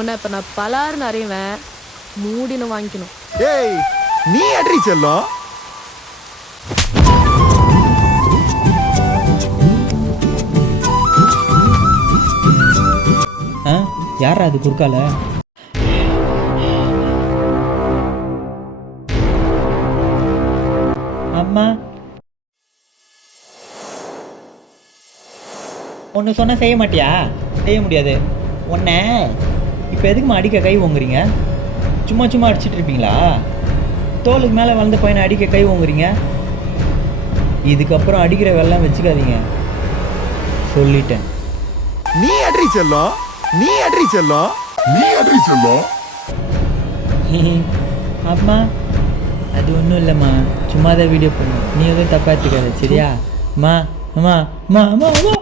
உன்னை இப்ப நான் பலாருன்னு அறிவேன், மூடின்னு வாங்கிக்கணும். ஏய் நீ அட்ரி செல்லம். யாரா அது குறுக்கால? அம்மா ஒன்று சொன்னால் செய்ய மாட்டியா? செய்ய முடியாது. உன்னை இப்போ எதுக்குமா அடிக்க கை ஓங்குறீங்க? சும்மா சும்மா அடிச்சிட்டு இருப்பீங்களா? தோலுக்கு மேலே வளர்ந்த பையனை அடிக்க கை ஓங்குறீங்க. இதுக்கப்புறம் அடிக்கிற வெள்ளம் வச்சுக்காதீங்க, சொல்லிட்டேன். நீ அட்ரி செல்லம், நீ அட்ரி செல்லம், நீ அட்ரி செல்லம். அம்மா அது ஒன்றும் இல்லைம்மா, சும்மா தான் வீடியோ பண்ணும், நீ எதுவும் தப்பா எடுத்துக்காத சரியா? அம்மா அம்மா அம்மா அம்மா அம்மா.